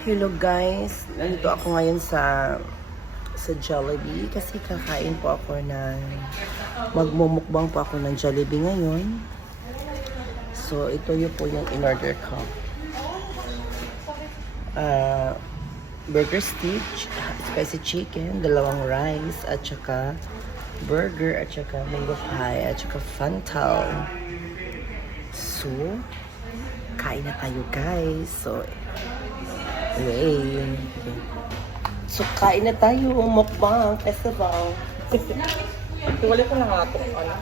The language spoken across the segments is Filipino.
Hello guys, nandito ako ngayon sa Jollibee kasi kakain po ako magmumukbang po ako ng Jollibee ngayon. So ito yung po yung in-order ko. Burger stick, spicy chicken, dalawang rice, at saka burger, at saka mango pie, at saka Fanta. So, kain na tayo guys. So, kain na tayo. Mukbang festival. Iwalay ko na nga ito. Ano?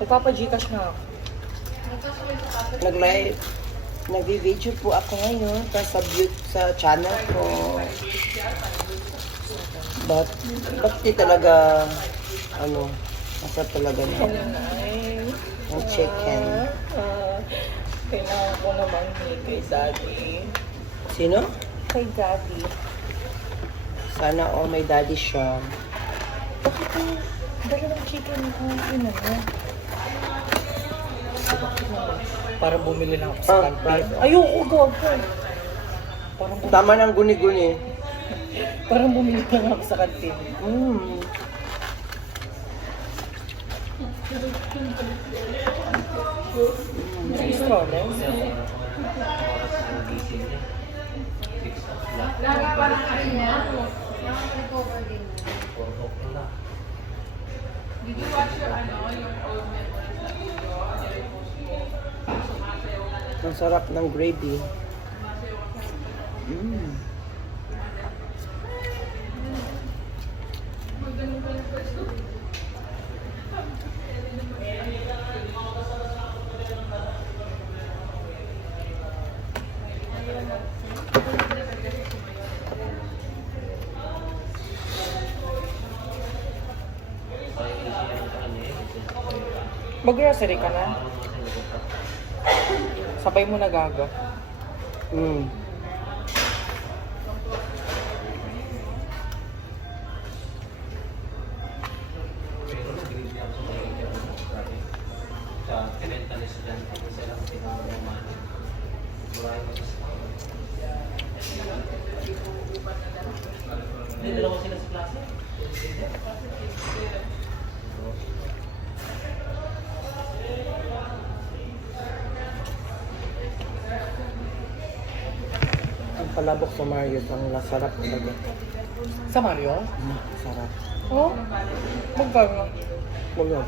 Nagpapa-Gcash na ako. Nag-live. Nag-video po ako ngayon sa channel ko. But di talaga, masarap talaga na. Ang chicken. Kailangan ko naman kay Daddy. Sino? Kay Daddy. Sana may daddy siya. Bakit yung dala ng chicken ko? Ano na? Parang bumili lang ako sa kantin. Ayoko, gago. Tama ng guni-guni. Parang bumili lang ako sa kantin. Strawberries. Did you watch your yung old memories? Ang sarap ng gravy. Mag-grocery ka na? Sabay mo na gaga. Ang palabok sa Mario, ang sarap talaga. Sa Mario? Sarap. Oh? Magkano? Magod.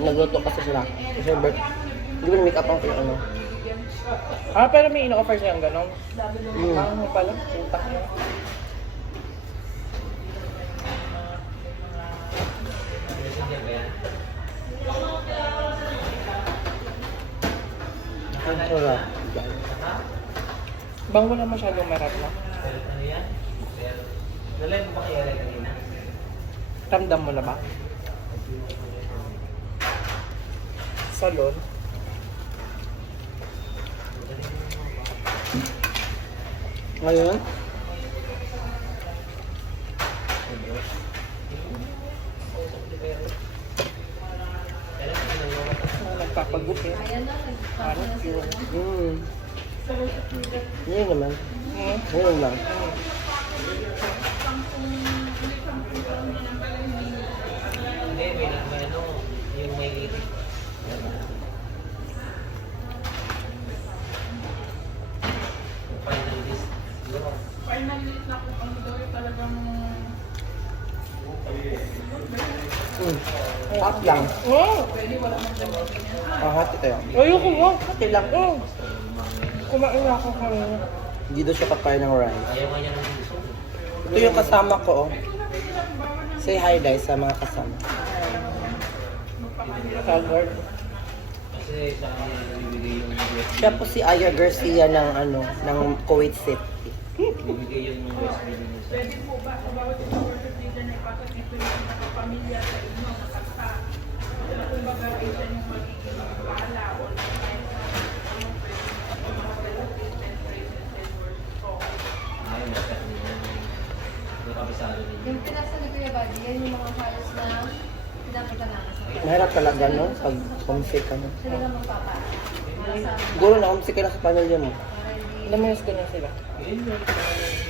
Nagluto kasi sila. Kasi di ba na-make up ang ano? Pero may ino-offer siyang gano'n. Ano pala? Utak mo. Ang sarap. Bang mo na masyadong marap na? Nalay mo ba kaya rin kanina? Ramdam mo na ba? Salon? Ngayon? Nagpapagupit. Ano? Ngayon naman. Ngayon lang. Hindi, may yung may litik. Final list. Final list na kung ang gawin talagang Hot lang. pwede wala nang gawin. Hot ito yun. Ayoko mo. Pati lang. Kumain na ako kanina. Hindi daw siya kakain ng rice. Ayaw nga niya ng gusto. Ito yung kasama ko. Say hi guys sa mga kasama. Haggard. Kasi sa kanya bibigay yung USB. Siya po si Aya Garcia ng Kuwait City. Bibigay yung USB niya sa... Pwede po ba sa bawat isang worker dito na ipasok ito yung nakapamilya sa inyo, nakasa. Na kumbaga ay siya yung magiging bahala o Ayaw na sa kanya. Yung kabisado niya. Yung pinasa ni Kuya Buddy, yan yung mga halos na pinapunta namin sa Mahirap talaga no pag homesick ka no. sila na magpapaan. Siguro na-homesick ka na sa pamilya mo. Namiss ko na sila.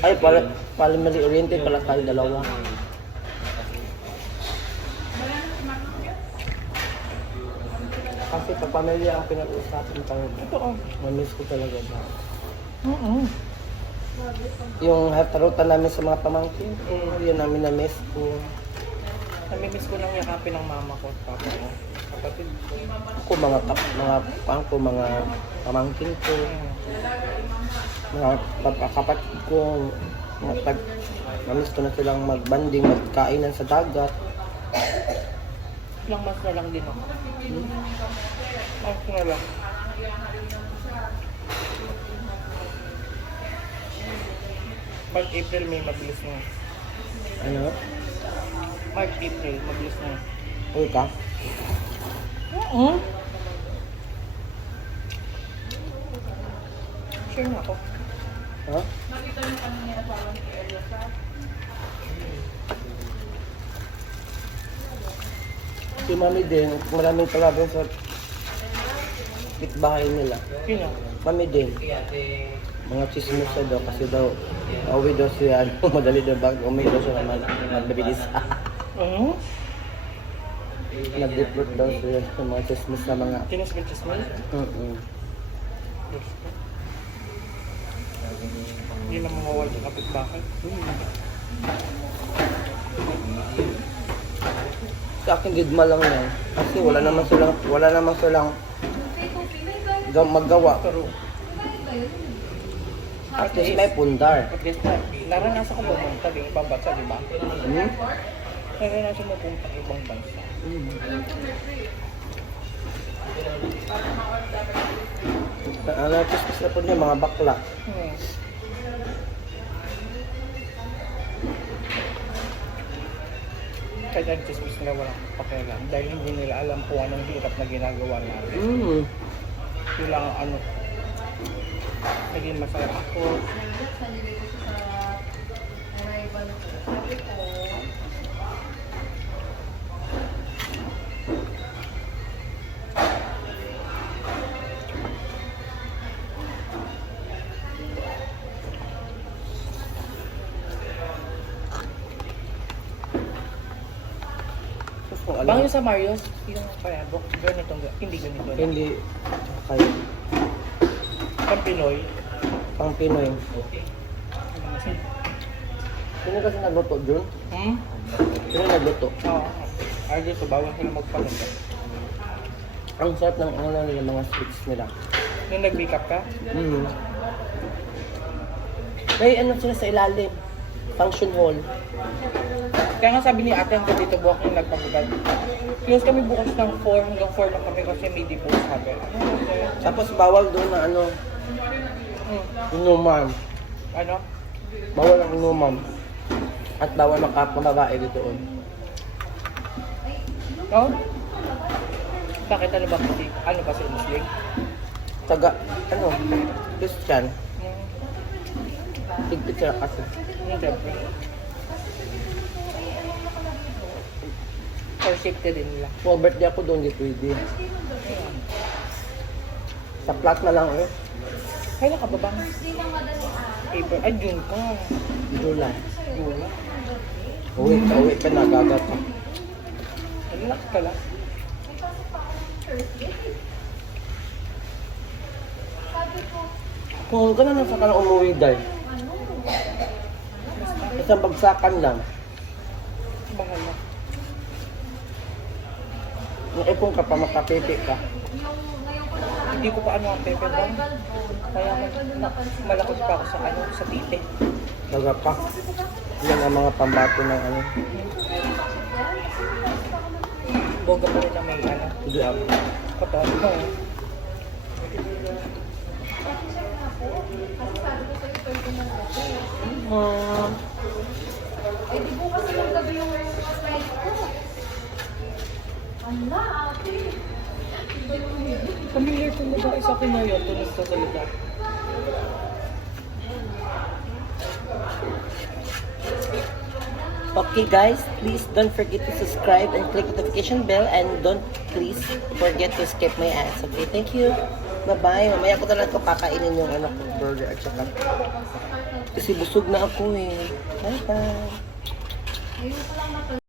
Ay, family oriented pala tayo dalawa. Kasi pag pamilya ang pinag-uusapan tayo. Totoo. Mamiss ko talaga ba. Oo. Yung hatarutan namin sa mga pamangkin, yun namin na-miss ko. Namimiss ko nang yakapin ng mama ko at papa ko. Kapatid ko. Ako mga pamangkin ko, mga kapatid ko, na-miss ko na silang magbanding, magkainan sa dagat. Ilang months na lang din ako. Months na lang. March, April, May, mabilis na. Ano? March, April, mabilis na. Uy ka? Oo. Sure na ako. Ha? Nakita niyo kanina na parang si Elsa. Si mami din, maraming kalaban sa bahay nila. Sino? Mami din, mga chismosa daw kasi daw uwi daw siya, madali daw bag, uwi daw siya naman, mabilis. Oo? Nag-deport daw siya sa mga chismos sa mga... Tinis-tinis mo? Hindi na mawawal sa kapitbahay. Sa akin gidma lang yan. Kasi wala naman silang magawa. Pero, At least may pundar. at least na, naranasan ko pumunta ng ibang bansa, di ba? Hmm? Naranasan mo pumunta ng ibang bansa. Ano, chismos na po niya, mga bakla. Kaya nag-chismis nila walang pakialam dahil hindi nila alam kung anong hirap na ginagawa natin. Sila ang ano, naging masaya ako. Sanili ko siya sa arrival ko. Sabi ko, Kung alam, Bang yung sa Mario, yung payabok, ganitong, hindi ganito na. hindi kayo. Pang Pinoy, Pang Pinoy. Sino kasi nagluto, Jun? Sino nagluto? Oo. Ay, dito, bawal sila magpalagay. Ang sarap ng ano nila, mga sweets nila. Nung nag-makeup ka, May ano sila sa ilalim. Function hall. kaya nga sabi ni ate hanggang dito buwak yung nagpagubad. Close kami bukas ng 4 hanggang 4 lang kami kasi may depot sabi. Tapos bawal doon na ano, inuman. Ano? Bawal ang inuman. At bawal makapababae dito. Oh? Bakit ano ba kasi? Ano ba si Muslim? Taga, ano, Christian. Tigpit sila kasi. Siyempre. For safety din nila. Kung birthday ako doon, di pwede. Sa flat na lang eh. Kailan ka ba bang? April. Ay, June ka. July. June. Uwi ka na, gagat ka. Relax ka lang. Kung ka na nasa ka na umuwi dahil. Isang bagsakan lang. Bahala. Naipon ka pa, makapipi ka. Hindi ko pa ano ang pepe bang. Kaya malakot pa ako sa ano, sa tite. Daga pa. Yan ang mga pambato ng ano. Boga pa rin na may ano. Hindi ako. Kapag mo. eh di bukas yung gabi yung flight ko. Ala, ate. Familiar ko na ba isa ko na yun, tunog sa salita. Okay guys, please don't forget to subscribe and click the notification bell and don't please forget to skip my ads. Okay, thank you. Bye-bye. Mamaya ko talaga papakainin yung anak ko burger at saka. Kasi busog na ako eh. Bye-bye. Ayun ko lang